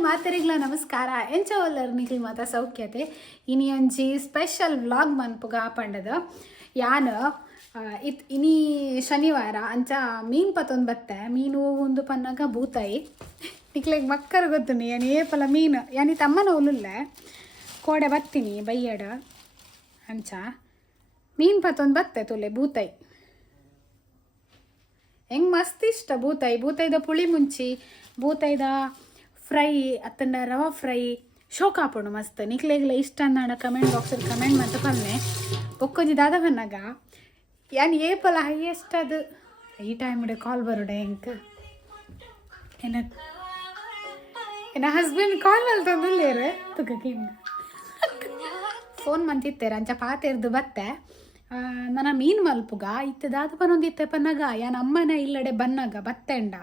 ಮಾತರಿಗ್ಲ ನಮಸ್ಕಾರ ಎಂಚವಲ್ಲರು ನಿಖಿಲ್ ಮಾತ ಸೌಖ್ಯತೆ ಇನಿ ಒಂಜಿ ಸ್ಪೆಷಲ್ ವ್ಲಾಗ್ ಮನ್ಪುಗ ಆಪಂಡದ ಯಾನು ಇನಿ ಶನಿವಾರ ಅಂಚ ಮೀನು ಪತ್ತೊಂದು ಬತ್ತೆ ಮೀನು ಒಂದು ಪನ್ನಾಗ ಬೂತಾಯಿ ನಿಕ್ಲೆಗ್ ಮಕ್ಕರು ಗೊತ್ತುನಿ ಯಾನು ಏಪಲ ಮೀನು ಯಾನಿ ತಮ್ಮನ ಉಲ್ಲುಲ್ಲೆ ಕೋಡೆ ಬತ್ತೀನಿ ಬಯ್ಯಡ ಅಂಚ ಮೀನು ಪತ್ತೊಂದು ಬತ್ತೆ ತುಲೆ ಬೂತಾಯಿ ಹೆಂಗೆ ಮಸ್ತ್ ಇಷ್ಟ ಬೂತಾಯ್ದ ಪುಳಿ ಮುಂಚಿ ಬೂತಾಯ್ದ ಫ್ರೈ ಅತ್ತಂಡ ರವಾ ಫ್ರೈ ಶೋಕ್ ಹಾಪುಂಡು ಮಸ್ತ್ ನಿಕ್ಲೆಗ್ಲ ಇಷ್ಟ ಅಂದಾಂಡ ಕಮೆಂಟ್ ಬಾಕ್ಸಲ್ಲಿ ಕಮೆಂಟ್ ಮತ್ತೆ ಪನ್ನೆ ಒಕ್ಕೊಂಜಿ ದಾದ ಪನ್ನಾಗ ಯಾನ್ ಏಪಲ ಹೈಯೆಸ್ಟ್ ಅದು ಈ ಟೈಮ್ಡೆ ಕಾಲ್ ಬರುಡೆ ಹೆಂಕ್ ಏನ ಹಸ್ಬೆಂಡ್ ಕಾಲ್ ಮಲ್ತೊಂದುಲ್ಲೇರು ತುಕಕ್ಕೆ ಫೋನ್ ಮಂತಿತ್ತೇರ ಅಂಚ ಪಾತೆರ್ದು ಬತ್ತೆ ನನ್ನ ಮೀನು ಮಲ್ಪುಗ ಇತ್ತದಾದ ಪನ್ನೊಂದು ಇತ್ತೆ ಪನ್ನಾಗ ಯಾನ ಅಮ್ಮನ ಇಲ್ಲಡೆ ಬನ್ನಾಗ ಬತ್ತೆಂಡ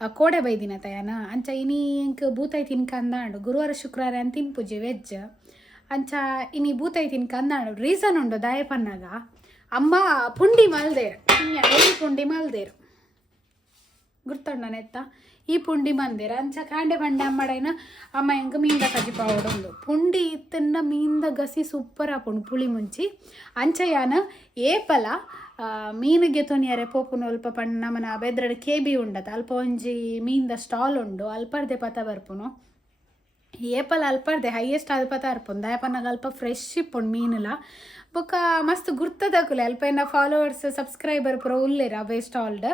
ಕೋಡೆ ಬೈದಿನತ ಯಾನ ಅಂಚ ಇನಿ ಎಂಕ್ ಬೂತಾಯಿ ತಿನ್ಕ ಅಂದಾಂಡು ಗುರುವಾರ ಶುಕ್ರವಾರ ಅಂತ ತಿನ್ಪುಜಿ ವೆಜ್ ಅಂಚ ಇನಿ ಬೂತಾಯಿ ತಿನ್ಕ ಅಂದಾಂಡು ರೀಸನ್ ಉಂಡು ದಾಯ ಪನ್ನಾಗ ಅಮ್ಮ ಪುಂಡಿ ಮಲ್ದೇರು ಎಲ್ಲಿ ಪುಂಡಿ ಮಲ್ದೇರು ಗುರ್ತುಂಡ ನೆತ್ತ ಈ ಪುಂಡಿ ಮಂದಿರ ಅಂಚ ಕಾಂಡೆ ಬಂಡೆ ಅಮ್ಮಡೈನ ಅಮ್ಮ ಹೆಂಗೆ ಮೀನ್ದ ಕಜಿಪಾವಡೊಂದು ಪುಂಡಿ ಇತ್ತನ್ನ ಮೀನ್ದ ಗಸಿ ಸೂಪರ್ ಆಪುಂಡು ಪುಳಿ ಮುಂಚಿ ಅಂಚ ಯಾನ ಏಪಲ ಮೀನಿಗೆ ತೊನಿಯರೆ ಪೋಪುನು ಅಲ್ಪ ಪಣ್ಣ ನಮ್ಮನ ಬೆದ್ರಡ್ ಕೇಬಿ ಉಂಡತ ಅಲ್ಪ ಒಂಜಿ ಮೀನ್ದ ಸ್ಟಾಲ್ ಉಂಡು ಅಲ್ಪರ್ದೆ ಪತ ಬರ್ಪುನು ಏಪಲ ಅಲ್ಪರ್ದೆ ಹೈಯೆಸ್ಟ್ ಆದ ಪತ ಅರ್ಪುಂಡು ದಾಯಪನ್ನಾಗ ಅಲ್ಪ ಫ್ರೆಶ್ ಇಪ್ಪುಂಡು ಮೀನುಲ ಬೊಕ್ಕ ಮಸ್ತ್ ಗುರ್ತದಕುಲೆ ಅಲ್ಪ ಏನ ಫಾಲೋವರ್ಸ್ ಸಬ್ಸ್ಕ್ರೈಬರ್ ಪೂರ ಉಲ್ಲೇರು ಅವೇ ಸ್ಟಾಲ್ಡ್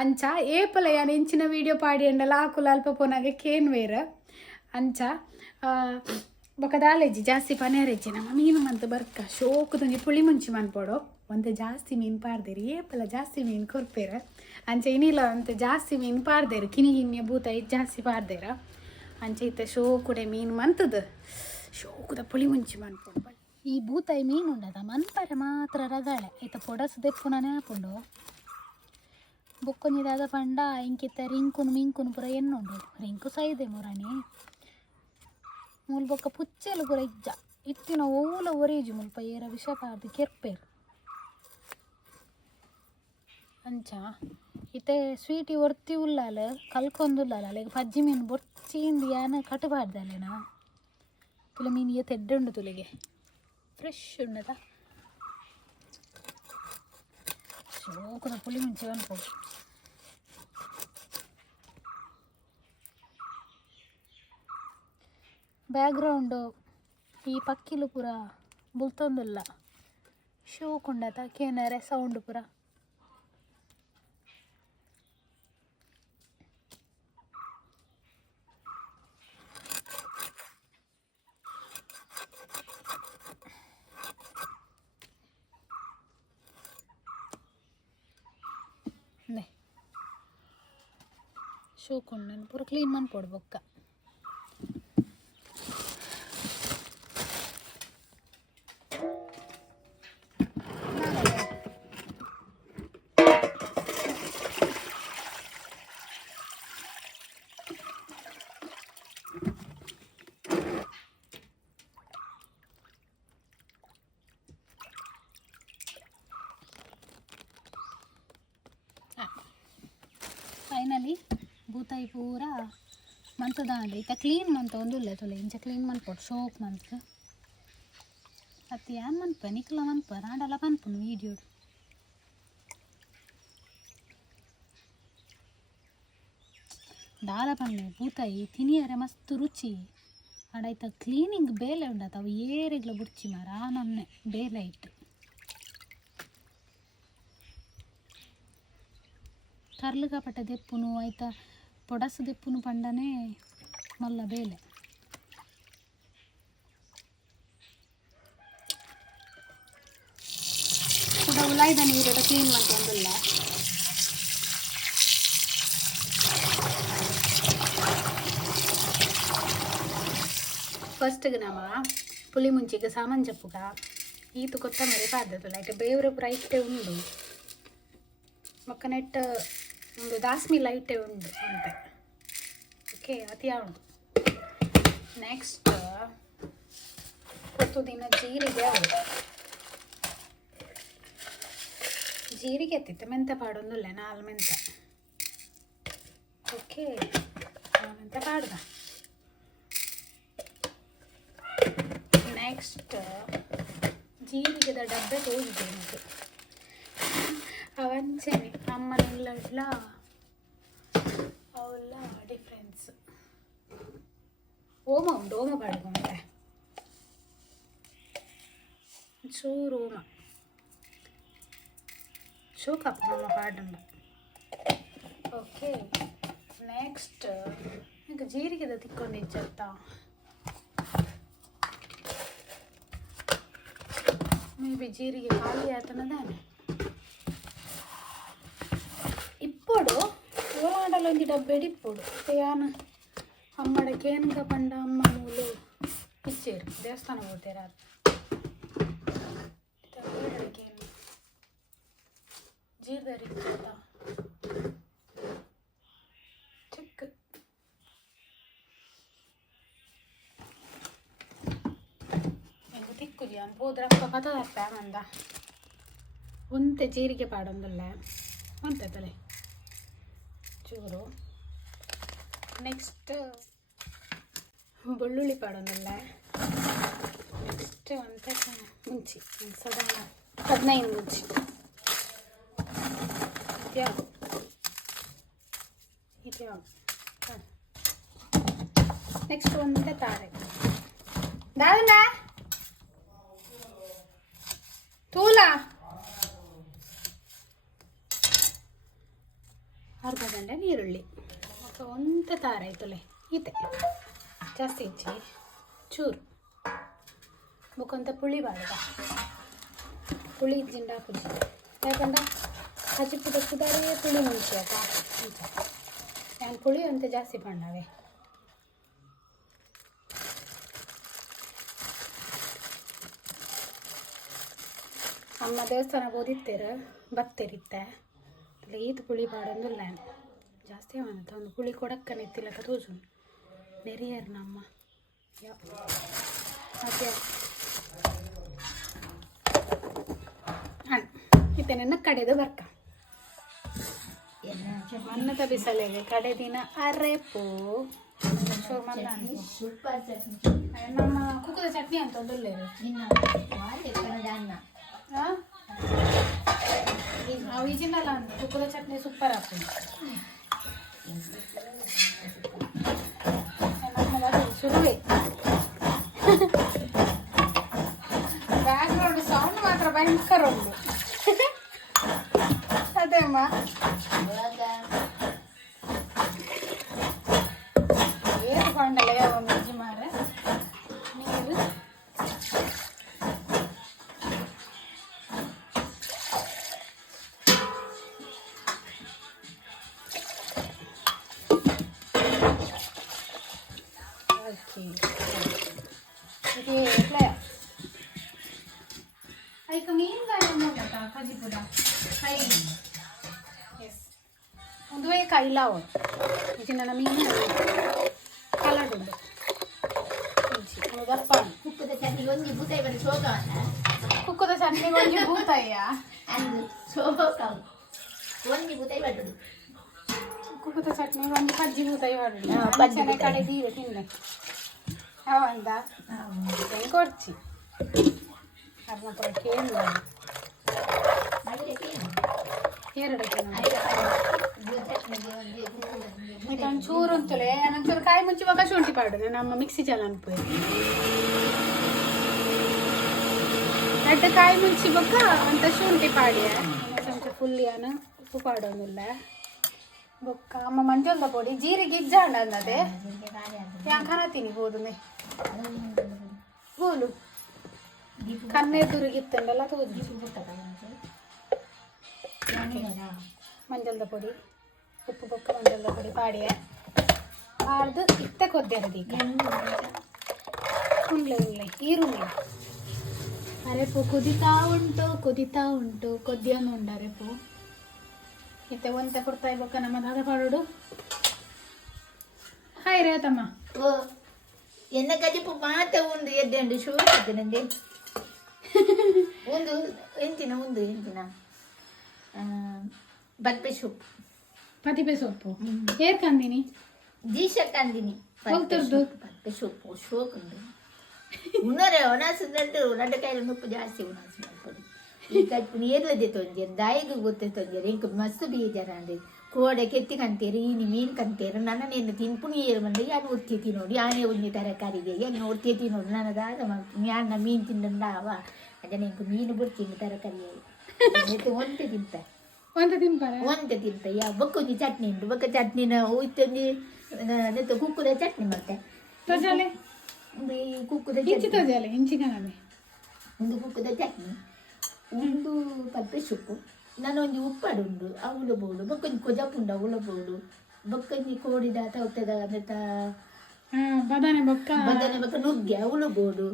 ಅಂಚ ಏಪಲ ಯಾನು ಇಂಚಿನ ವೀಡಿಯೋ ಪಾಡಿ ಅಂಡಲ್ಲ ಆಕುಲ ಅಲ್ಪ ಪೋನಾಗೆ ಕೇನ್ವೇರು ಅಂಚ ಬೊಕ ದಾಲೆಜ್ಜಿ ಜಾಸ್ತಿ ಪನೇರೆಜ್ಜಿ ನಮ್ಮ ಮೀನು ಮಂತ್ ಬರ್ಕ ಶೋಕು ತುಂಜಿ ಪುಳಿ ಮುಂಚಿ ಮನ್ಪೋಡು ಒಂದು ಜಾಸ್ತಿ ಮೀನು ಪಾರ್ದೇರು ಏಪಲ ಜಾಸ್ತಿ ಮೀನು ಕೊರ್ಪೇರು ಅಂಚ ಇನಿಲ್ಲ ಅಂತ ಜಾಸ್ತಿ ಮೀನು ಪಾರ್ದೇರು ಕಿನಿಗಿನ್ಯ ಬೂತಾಯಿ ಜಾಸ್ತಿ ಪಾರ್ದೇರ ಅಂಚ ಇತ್ತ ಶೋಕುಡೆ ಮೀನು ಮಂತದ ಶೋಕುದ ಪುಳಿ ಮುಂಚಿ ಮನ್ಪೋಡು ಈ ಬೂತಾಯಿ ಮೀನು ಉಂಡದ ಮನ್ಪರೆ ಮಾತ್ರ ರಗಾಳೆ ಈತ ಪೊಡಸು ದೆಪ್ಪುನೇ ಹಾಪುಂಡು ಬೊಕ್ಕೊಂಜಿದಾದ ಪಂಡ ಇಂಕಿತ್ತ ರಿಂಕುನು ಮಿಂಕುನು ಪೂರ ಎನ್ನುಂಡು ರಿಂಕು ಸೈದೆ ಮುರಣಿ ಮೂಲ್ ಬೊಕ್ಕ ಪುಚ್ಚೆಲು ಪೂರ ಇಜ್ಜ ಇತ್ತಿನ ಓಲ ಒರೇಜು ಮುಲ್ಪ ಏರ ವಿಷ ಪಾರ್ದು ಕೆರ್ಪೇರು ಅಂಚ ಇತ್ತೆ ಸ್ವೀಟಿ ಒರ್ತಿ ಉಲ್ಲಾಲ ಕಲ್ಕೊಂದುಲ್ಲಾಲ ಅಲ್ಲಿಗೆ ಪಜ್ಜಿ ಮೀನು ಬೊಚ್ಚಿಂದು ಯಾನ ಕಟುಬಾರ್ದಲ್ಲೇನಾ ತುಲೆ ಮೀನಿಗೆ ತೆಡ್ಡುಂಡು ತುಲೆಗೆ ಫ್ರೆಶ್ ಉಂಡದ ಶೋಕದ ಪುಳಿ ಮುಂಚೆ ಅನ್ಬೋದು ಬ್ಯಾಕ್ಗ್ರೌಂಡು ಈ ಪಕ್ಕಿಲು ಪೂರ ಬುಲ್ತೊಂದುಲ್ಲ ಶೋಕುಂಡತ ಕೇನರೆ ಸೌಂಡ್ ಪೂರ ಶೋಕುಂಡನು ಪೂರ ಕ್ಲೀನ್ ಮನ್ಪೋಡು ಬೊಕ್ಕ ಫೈನಲಿ ಬೂತಾಯಿ ಪೂರ ಮಂತದಾಂಡ ಇತ್ತ ಕ್ಲೀನ್ ಮಂತ ಒಂದುಲ್ಲ ತುಲೆ ಇಂಚ ಕ್ಲೀನ್ ಮನ್ಪೋಡು ಶೋಕ್ ಮಂತ್ ಅತ್ತು ಯಾನ್ ಮನ್ಪ ನಿಕ್ಲ ಮನ್ಪ ನಾಡಲ್ಲ ಮನ್ಪುನು ವೀಡಿಯೋಡು ದಾಲ ಪಣ್ಣೆ ಬೂತಾಯಿ ತಿನಿಯರೆ ಮಸ್ತ್ ರುಚಿ ಆಡಾಯ್ತ ಕ್ಲೀನಿಂಗ್ ಬೇಲೆ ಉಂಡತ ಅವು ಏರೆಗ್ಲ ಬುಡ್ಚಿ ಮಾರ ನನ್ನೆ ಬೇಲೆ ಇಟ್ಟು ಕರ್ಲುಗ ಪಟ್ಟ ದೆಪ್ಪುನು ಆಯ್ತ ಪೊಡಸು ದೆಪ್ಪುನು ಪಂಡನೆ ಮಲ್ಲ ಬೇಲೆ ಕೂಡ ಉಲಾಯ್ದ ನೀರೆಲ್ಲ ಕ್ಲೀನ್ ಮಾಡ್ಕೊಂದಿಲ್ಲ ಫಸ್ಟ್ಗೆ ನಮ್ಮ ಪುಳಿ ಮುಂಚಿಗೆ ಸಾಮಾನು ಜಪ್ಪುಗ ಈತು ಕೊತ್ತಂಬರಿ ಪಾರ್ದಲ್ಲ ಐತೆ ಬೇವ್ರೆ ಪೂರ ಇಟ್ಟೆ ಉಂಡು ಮಕ್ಕ ನೆಟ್ಟ ಒಂದು ದಾಸ್ಮಿ ಲೈಟೇ ಉಂಡು ಅಂತೆ ಓಕೆ ಅತಿ ಉಂಡು ನೆಕ್ಸ್ಟ್ ಹೊತ್ತು ದಿನ ಜೀರಿಗೆ ಎತ್ತಿತ್ತು ಮೆಂತೆ ಪಾಡೊಂದುಲ್ಲ ನಾಲ್ ಮೆಂತೆ ಓಕೆ ಮೆಂತೆ ಪಾಡ್ದ ನೆಕ್ಸ್ಟ್ ಜೀರಿಗೆದ ಡಬ್ಬೆ ತೋರಿದೆ ನನಗೆ ಅವಂಚೆನೆ ಅಮ್ಮನೆಲ್ಲ ಇಡ್ಲ ಅವೆಲ್ಲ ಡಿಫ್ರೆನ್ಸ್. ಓಮ ಉಂಟು, ಓಮ ಪಾಡ್ಕೊಂಡೆ ಚೂರು ಓಮ ಶೋಕಪ್ಪ ನಮ್ಮ ಪಾಡಂಡ. ಓಕೆ ನೆಕ್ಸ್ಟ್ ಈಗ ಜೀರಿಗೆದ ತಿಕ್ಕೊಂಡಿಜ್ಜತ್ತ ಮೇ ಬಿ ಜೀರಿಗೆ ಖಾಲಿ ಆತನದಾನೆ ಇಪ್ಪಡು ಓಲಾಡಲೊಂದು ಡಬ್ಬೆ ಇಪ್ಪಡು ಯಾನ ಅಮ್ಮಡಕ್ಕೆ ಏನಕ ಪಂಡ ಅಮ್ಮ ಮೂಲು ಇಚ್ಚೇರು ದೇವಸ್ಥಾನ ಹೋಗ್ತೀರ ಜೀರ್ದಾರಿ ಚಿಕ್ಕ ಹೆಂಗೆ ತಿಕ್ಕುಜಿ ಅನ್ಬೋದ್ರಪ್ಪ ಕಥದಪ್ಪ ಮಂದ ಒಂತೆ ಜೀರಿಗೆ ಪಾಡೊಂದಲ್ಲ ಒಂತೆ ತಲೆ ಚೂರು. ನೆಕ್ಸ್ಟ್ ಬೆಳ್ಳುಳ್ಳಿ ಪಾಡೊಂದಲ್ಲ. ನೆಕ್ಸ್ಟ್ ಅಂತ ಮುಂಚಿ ಸಾಧಾರಣ 15 ಮುಂಚಿ ಇದ್ಯಾವ. ನೆಕ್ಸ್ಟ್ ಒಂದೇ ತಾರೆ ದಾವನ ತೂಲ ಅರ್ಧ ಗಂಟೆ ನೀರುಳ್ಳಿ ಮತ್ತು ಒಂದೇ ತಾರೆ ಆಯ್ತಲೆ ಈತೆ ಜಾಸ್ತಿ ಹೆಚ್ಚಿ ಚೂರು ಬುಕ್ಕಂತ ಪುಳಿ ಬಾಳದ ಪುಳಿ ಜಿಂಡ ಹಾಕುದು ಯಾಕಂದ ಹಚ್ಚಿಪುಟ ಕುದಾರೆ ಪುಳಿ ಮುಂಚೆ ಅಕ್ಕ ಮುಂಚೆ ನಾನು ಪುಳಿ ಅಂತ ಜಾಸ್ತಿ ಪಣ್ಣವೆ. ಅಮ್ಮ ದೇವಸ್ಥಾನ ಓದಿತ್ತೇರ ಬತ್ತೇರಿತ್ತೆ ಅಲ್ಲ ಈತು ಪುಳಿ ಪಾಡೊಂದಿಲ್ಲ ಜಾಸ್ತಿ ಅವನತ್ತ ಒಂದು ಪುಳಿ ಕೊಡಕ್ಕನಿತ್ತಿಲ್ಲಕ ತೋಜು ನೆರಿಯರ್ ನಮ್ಮ ಅದೇ ಹಣ್ಣು ಇತ್ತೆ ನನ್ನ ಕಡೆದು ಬರ್ಕ ಅನ್ನದ ಬಿಸಲೆಗೆ ಕಡೆ ದಿನ ಅರೆಪು ನಮ್ಮ ಕುಕ್ಕದ ಚಟ್ನಿ ಅಂತ ಒಂದೊಳ್ಳೆ ಈಜಿನಲ್ಲ ಅಂತ ಕುಕ್ಕದ ಚಟ್ನಿ ಸೂಪರ್ ಆಗ್ತದೆ. ಶುರುವೇ ಬ್ಯಾಕ್ಗ್ರೌಂಡ್ ಸೌಂಡ್ ಮಾತ್ರ ಭಯಂಕರ ಉಂಟು ಅದೇ ಅಮ್ಮ ಏನು ಕೊಂಡಲ್ಲ ಒಂದು ಅಜ್ಜಿ ಮಾರ ನೀರು ಓಕೆ ಐಕ ಮೀನುಗಾರ ನೋಡತಾ ಕಜಿಪುರ ಕೈ ಎಸ್ ಒಂದು ವೇ ಕೈಲಾವ ಇದು ನನ್ನ ಮೀನು ಕಲರ್ ಉಂಟು ದಪ್ಪ ಕುಕ್ಕದ ಚಟ್ನಿಗೆ ಒಂದು ಭೂತಾಯಿ ಬರೀ ಶೋಕವನ್ನ ಕುಕ್ಕದ ಚಟ್ನಿಗೆ ಒಂದು ಭೂತಾಯ್ಯ ಅಂದು ಶೋಕ ಒಂದು ಭೂತಾಯಿ ಬರ್ತದೆ ಕುಕ್ಕದ ಚಟ್ನಿಗೆ ಒಂದು ಕಜ್ಜಿ ಭೂತಾಯಿ ಮಾಡಿಲ್ಲ ಚೆನ್ನ ಕಡೆ ತೀರು ತಿನ್ನೆ ಅವಂದ ಹೆಂಗೆ ಕೊಡ್ಚಿ ಅರ್ಧ ಪುರ ಕೇಳಿಲ್ಲ ಒಂದು ಚೂರು ಅಂತಲೇ ನಂಚೂರು ಕಾಯಿ ಮುಂಚೆ ಮಗ ಶುಂಠಿ ಪಾಡು ನಮ್ಮ ಮಿಕ್ಸಿ ಜಾಲ ಅನ್ಪು ಎರಡು ಕಾಯಿ ಮುಂಚಿ ಬೊಕ್ಕ ಅಂತ ಶುಂಠಿ ಪಾಡ್ಯ ಚಮಚ ಫುಲ್ಲಿಯಾನ ಉಪ್ಪು ಪಾಡೋನಿಲ್ಲ ಬೊಕ್ಕ ಅಮ್ಮ ಮಂಜೊಲ್ದ ಪೊಡಿ ಜೀರಿಗೆ ಇಜ್ಜಾಂಡ ಅನ್ನದೆ ಯಾಕನ ತಿನಿ ಹೋದುಮೆ ಹೋಲು ಕನ್ನೆ ದುರಿಗಿತ್ತಂಡಲ್ಲ ತೋಜಿ ಮಂಜಲ್ದ ಪೊಡಿ ಉಪ್ಪು ಬೊಕ್ಕ ಮಂಜಲ್ದ ಪೊಡಿ ಪಾಡಿಯ ಪಾಡ್ದು ಇತ್ತ ಕೊದ್ದೆರದೀಗ ಉಂಡ್ಲೆ ಈರುಳ್ಳಿ ಅರೆಪು ಕುದಿತಾ ಉಂಟು ಕೊದ್ದಿಯನ್ನು ಉಂಡು ಅರೆಪು ಇತ್ತೆ ಒಂತ ಕೊಡ್ತಾ ಇರ್ಬೇಕ ನಮ್ಮ ದಾದ ಪಾಡೋಡು ಹಾಯ್ ರೇತಮ್ಮ ಓ ಎನ್ನ ಕಜಿಪು ಮಾತ ಒಂದು ಎಡ್ಡೆಂಡು ಶೂರ್ ನಂಗೆ ಒಂದು ಎಂತಿನ ಬದ್ಪೆ ಸೊಪ್ಪು ಪತಿಪೆ ಸೊಪ್ಪು ಏರ್ ಕಂದಿನಿ ದೀಶ ಕಂದಿನಿ ಹೋಗ್ತರ್ದು ಬದ್ಪೆ ಸೊಪ್ಪು ಶೋಕ್ ಉಂಡು ಉನ್ನರೆ ಒಣಸು ನಡ್ಡು ಕೈಲಿ ಉಪ್ಪು ಜಾಸ್ತಿ ಉಣಸು ಮಾಡ್ಕೊಂಡು ಈ ಕಜ್ಪುನಿ ಏರ್ಲದೆ ತೊಂಜೇರು ದಾಯಿಗೆ ಗೊತ್ತೇ ತೊಂಜೇರು ಇಂಕ ಮಸ್ತ್ ಬೇಜಾರ ಅಂದೆ ಕೋಡೆ ಕೆತ್ತಿ ಕಂತೇರು ಈನಿ ಮೀನು ಕಂತೇರು ನನ್ನನ್ನೇನು ತಿನ್ಪುನಿ ಏರು ಬಂದು ಯಾನು ಒರ್ತಿ ನೋಡಿ ಆನೆ ಒಂಜಿ ತರಕಾರಿಗೆ ಏನು ಒರ್ತಿ ನೋಡಿ ನನ್ನ ದಾದ ಯಾನ ಮೀನು ತಿಂದಂದಾವ ಅದನ್ನ ಇಂಕ ಮೀನು ಬಿಡ್ತೀನಿ ತರಕಾರಿ ಒಂತೆ ತಿಂತಾರೆ ಒಂತೆ ತಿಂತ ಯಾ ಬೊಕ್ಕೊಂಜಿ ಚಟ್ನಿ ಉಂಟು ಬೊಕ್ಕ ಚಟ್ನಿನ ಉತ್ತೊಂಜಿ ನೆತ್ತ ಕುಕ್ಕುದ ಚಟ್ನಿ ಮತ್ತೆ ಒಂದು ಕುಕ್ಕುದ ಒಂದು ಕುಕ್ಕುದ ಚಟ್ನಿ ಒಂದು ಕಪ್ಪೆ ಸೊಪ್ಪು ನಾನೊಂದು ಉಪ್ಪಾಡುಂಡು ಅವಳು ಬೋಡು ಬೊಕ್ಕೊಂಜಿ ಕೊಜಪುಂಡು ಅವಳ ಬೋಡು ಬೊಕ್ಕೊಂಜಿ ಕೋಡಿದ ತೌತದ ನೆತ್ತ ಬದನೆ ಬೊಕ್ಕ ನುಗ್ಗೆ ಅವಳು ಬೋಡು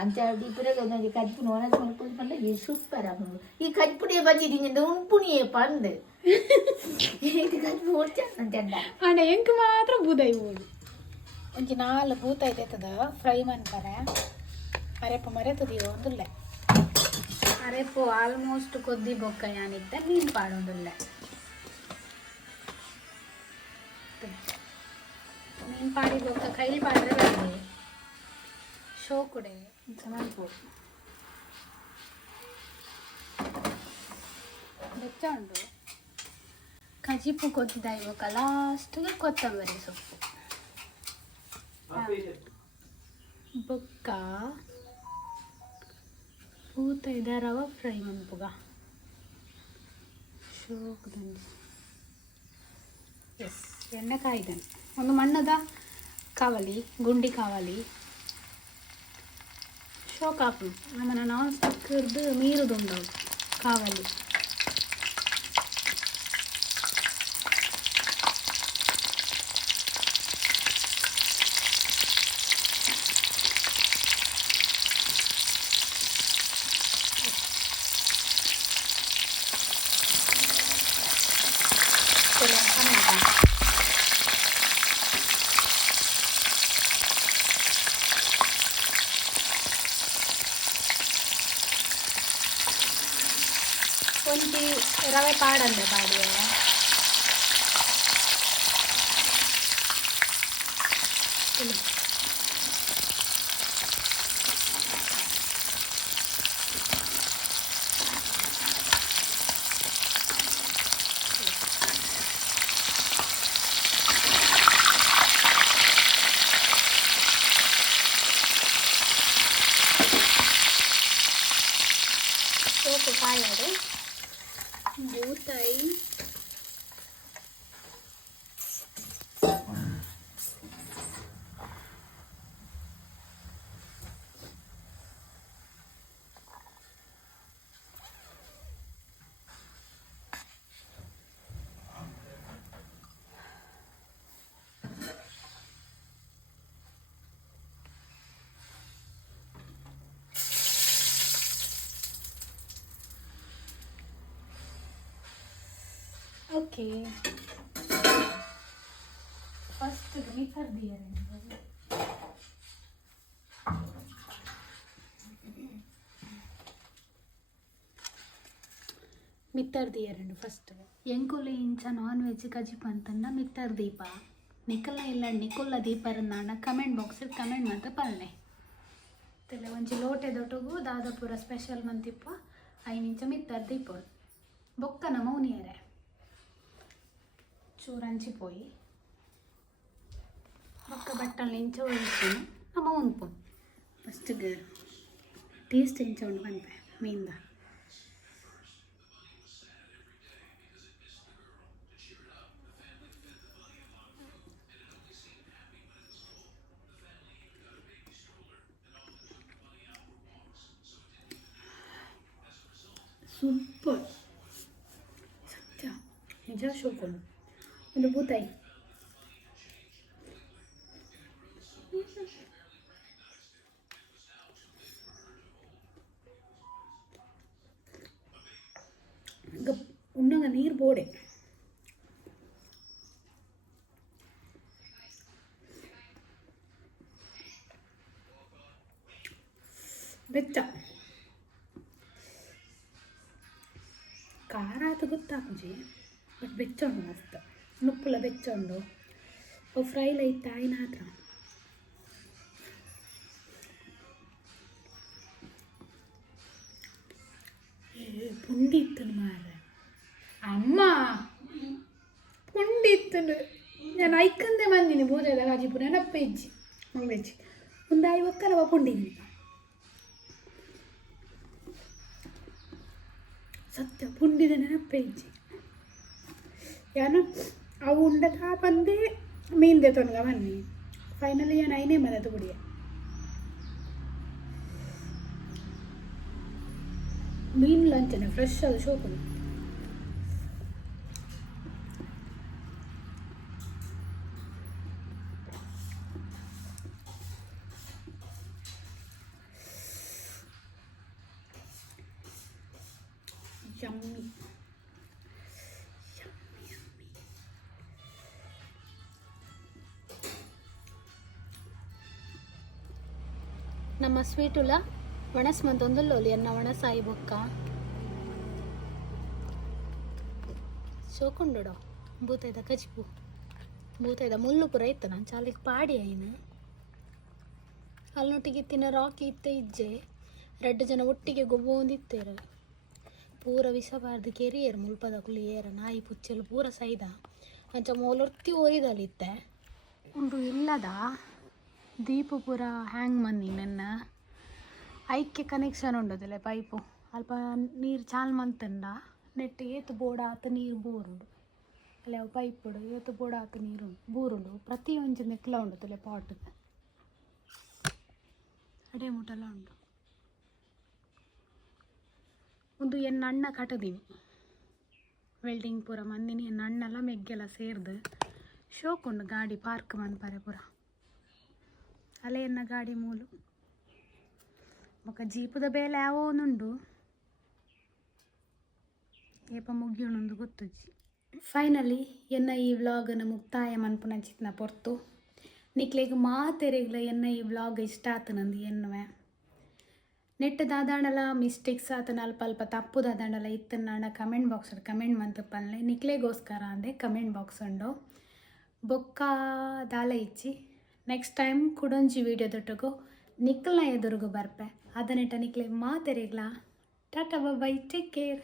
ಅಂತ ಪುರಗ ನನಗೆ ಕಜ್ಪುನಿ ಒಣಸ್ ಮಾಡ್ಕೊಂಡು ಬಂದ ಈ ಸೂಪರ್ ಅವಳು ಈ ಕಜ್ಪುಡಿಯ ಬಂದಿದ್ದೀನಿ ಉಣ್ಪುಣಿಯೇ ಪಂದು ಇದು ಕಜ್ಪು ಹೊಡ್ಚಂದ ಆಂಡ ಎಂಕ್ ಮಾತ್ರ ಬೂದೈ ಬೋಡು ಒಂಜಿ 4 ಬೂತ ಐತದ ಫ್ರೈ ಮನ್ಪರೆ ಅರೆಪ ಮರೆತದಿ ಒಂದುಲ್ಲೆ ಅರೆಪು ಆಲ್ಮೋಸ್ಟ್ ಕೊದ್ದಿ ಬೊಕ್ಕ ಯಾನಿದ್ದ ಮೀನು ಪಾಡೊಂದುಲ್ಲೆ ಮೀನು ಪಾಡಿ ಬೊಕ್ಕ ಕೈಲಿ ಪಾಡ್ರೆ ಬೇಡ ಶೋ ಕುಡೆ ಮಲ್ಪು ಬೆಚ್ಚ ಉಂಡು ಕಜಿಪು ಕೊದ್ದಿದ ಇವಾಗ ಲಾಸ್ಟ್ಗೆ ಕೊತ್ತಂಬರಿ ಸೊಪ್ಪು ಬೊಕ್ಕ ಪೂತ ಇದಾರವ ಫ್ರೈ ಮನ್ಪುಗ ಶೋಕದಂಜಿ ಎಸ್ ಎಣ್ಣೆ ಕಾಯ್ದನು ಒಂದು ಮಣ್ಣದ ಕಾವಲಿ ಗುಂಡಿ ಕಾವಲಿ ಶೋಕ್ ಹಾಕು ನಮ್ಮನ್ನ ನಾನ್ ಸ್ಟಿಕ್ಕರ್ದು ಮೀರುದುಂಡವು ಕಾವಲಿ ಒಂಜಿ ರವೆ ಪಾಡಂದೆ ಪಾಡಿಯ ಸೋಪು ಕಾಯಡು ಬೂತಾಯಿ okay first mixer ದಿಯರೆ Mitter ದಿಯರಂಡು first ಎಂಕುಲು ಇಂಚ ನಾನ್ ವೆಜ್ ಕಜಿಪ್ ಅಂತಂದ ಮಿತ್ತರ್ ದೀಪ ನಿಕಲ್ಲ ಇಲ್ಲ ನಿಕುಲ್ಲ ದೀಪ ನಾನ ಕಮೆಂಟ್ ಬಾಕ್ಸಿಗೆ ಕಮೆಂಟ್ ಮಂತ ಪಲ್ಲೆ ತಲೆ ಒಂಜಿ ಲೋಟೆ ದೊಟ್ಟಗೂ ದಾದಾಪುರ ಸ್ಪೆಷಲ್ ಮಂತಿಪ್ಪ 5 ಇಂಚ ಮಿತ್ತರ್ ದೀಪ ಬೊಕ್ಕನ ಮೌನಿಯರೆ ಚೂರಂಚಿಪೋಯಿ ಬೊಕ್ಕ ಬಟ್ಟಲು ಇಂಚ ಒಳಿತೀನಿ ನಮ್ಮ ಉಂಪು ಫಸ್ಟ್ಗೆ ಟೇಸ್ಟ್ ಇಂಚ ಉಂಡು ಬಂದ್ಪೆ ಮೀನ್ದ ಸೂಪರ್ ಸತ್ಯ ನಿಜ ಶೋಕೊಂಡು ಒಂದು ಬೂತಾಯಿ ಉಣ್ಣಂಗ ನೀರು ಬೋಡೆ ಬೆಚ್ಚ ಖಾರ ಅದು ಗೊತ್ತಾಪುಜಿ ಬಟ್ ಬೆಚ್ಚ ಉಂಡು ಮಸ್ತ್ ನುಪ್ಪುಲ ಬೆಚ್ಚ ಉಂಡು ಫ್ರೈಲ ಇತ್ತ ಆಯ್ನ ಹತ್ರ ಪುಂಡಿತ್ತು ಮಾರ್ರೆ ಅಮ್ಮ ಪುಂಡಿತ್ತು ನಾನು ಐಕಂದೆ ಬಂದಿನಿ ಬೂದೆದ ಗಾಜಿಪುರ ನೆನಪ ಇಜ್ಜಿ ಮಂಗ್ಳೆಜ್ಜಿ ಒಂದು 5 ಒಕ್ಕಲವ ಪುಂಡಿನಿ ಸತ್ಯ ಪುಂಡಿದ ನೆನಪೇ ಇಜ್ಜಿ ಯಾನು ಅವು ಉಂಡದ ಬಂದೆ ಮೀನ್ದೆ ತೊನ್ಗ ಬನ್ನಿ ಫೈನಲಿ ಏನು ಐನೇ ಮದದು ಗುಡಿಯ ಮೀನು ಲಂಚನೆ ಫ್ರೆಶ್ ಅದು ಶೋಕನು ಯಮ್ಮಿ ನಮ್ಮ ಸ್ವೀಟುಲ ಒಣಸ್ ಮಂತೊಂದುಲ್ಲೋಲಿ ಅನ್ನ ಒಣಸಾಯಿ ಬೊಕ್ಕ ಸೋಕೊಂಡೋಡೋ ಬೂತೈದ ಕಜಿಪು ಬೂತೈದ ಮುಳ್ಳು ಪುರ ಇತ್ತು ನಾನು ಚಾಲಿಗೆ ಪಾಡಿ ಐನು ಅಲ್ಲೊಟ್ಟಿಗೆ ಇತ್ತಿನ ರಾಕಿ ಇತ್ತೆ ಇಜ್ಜೆ 2 ಜನ ಒಟ್ಟಿಗೆ ಗೊಬ್ಬೊಂದಿತ್ತೇರು ಪೂರ ವಿಷಬಾರ್ದು ಕೆರಿಯರು ಮುಲ್ಪದ ಕುಳಿ ಏರ ನಾಯಿ ಪುಚ್ಚಲು ಪೂರ ಸೈದ ಅಂಚ ಮೋಲೊರ್ತಿ ಓರಿದಲ್ಲಿತ್ತೆ ಉಂಡು ಇಲ್ಲದ ದೀಪು ಪೂರ ಹ್ಯಾಂಗ್ ಮನ್ನಿ ನನ್ನ ಐಕ್ಯ ಕನೆಕ್ಷನ್ ಉಂಡದಿಲ್ಲ ಪೈಪು ಅಲ್ಪ ನೀರು ಚಾಲ್ ಮಂತಂಡ ನೆಟ್ ಏತು ಬೋಡ ಆತ ನೀರು ಬೋರುಂಡು ಅಲ್ಲ ಅವು ಪೈಪ್ ಉಂಡು ಏತು ಬೋಡ ಆತ ನೀರು ಬೋರುಂಡು ಪ್ರತಿಯೊಂದು ನೆಕ್ಲ ಉಂಡದಿಲ್ಲ ಪಾಟ್ಗೆ ಅಡೇ ಮುಟಲ್ಲ ಉಂಡು ಒಂದು ಎನ್ನ ಅಣ್ಣ ಕಟ್ಟದೀವಿ ವೆಲ್ಡಿಂಗ್ ಪೂರ ಮಂದಿನಿ ಎನ್ನ ಅಣ್ಣೆಲ್ಲ ಮೆಗ್ಗೆಲ್ಲ ಸೇರ್ದು ಶೋಕುಂಡು ಗಾಡಿ ಪಾರ್ಕ್ ಮನ್ಪರೆ ಪೂರ ಅಲೆ ಎನ್ನ ಗಾಡಿ ಮೂಲು ಬೊಕ ಜೀಪುದ ಬೇಲೆ ಯಾವೋನುಂಡು ಏಪ ಮುಗಿಯೋಣೊಂದು ಗೊತ್ತುಜ್ಜಿ ಫೈನಲಿ ಎನ್ನ ಈ ವ್ಲಾಗನ ಮುಕ್ತಾಯ ಮನ್ಪುನಂಚಿತ್ನ ಪೊರ್ತು ನಿಕ್ಲೆಗ್ ಮಾತೆರೆಗ್ಲ ಎನ್ನ ಈ ವ್ಲಾಗ್ ಇಷ್ಟ ಆತು ನಂದು ಎನ್ನುವೆ ನೆಟ್ ದಾದಾಂಡಲ ಮಿಸ್ಟೇಕ್ಸ್ ಆತನ ಅಲ್ಪ ಅಲ್ಪ ತಪ್ಪು ದಾದಾಂಡಲ ಇತ್ತನ್ನ ನಾಣ ಕಮೆಂಟ್ ಬಾಕ್ಸ್ ಕಮೆಂಟ್ ಮಂತಪ್ಪಲ್ಲೆ ನಿಕ್ಲೆಗೋಸ್ಕರ ಅಂದೆ ಕಮೆಂಟ್ ಬಾಕ್ಸ್ ಉಂಡು ಬೊಕ್ಕ ದಾಲ ಇಚ್ಚಿ ನೆಕ್ಸ್ಟ್ ಟೈಮ್ ಕುಡೊಂಜಿ ವೀಡಿಯೋದೊಟ್ಟಿಗೂ ನಿಕ್ಲನ ಎದುರುಗು ಬರ್ಪೆ ಅದನ್ನೆಟ ನಿಕ್ಲೆ ಮಾತೆರೆಗ್ಲ ಟಾಟಾ ಬೈ ಟೇಕ್ ಕೇರ್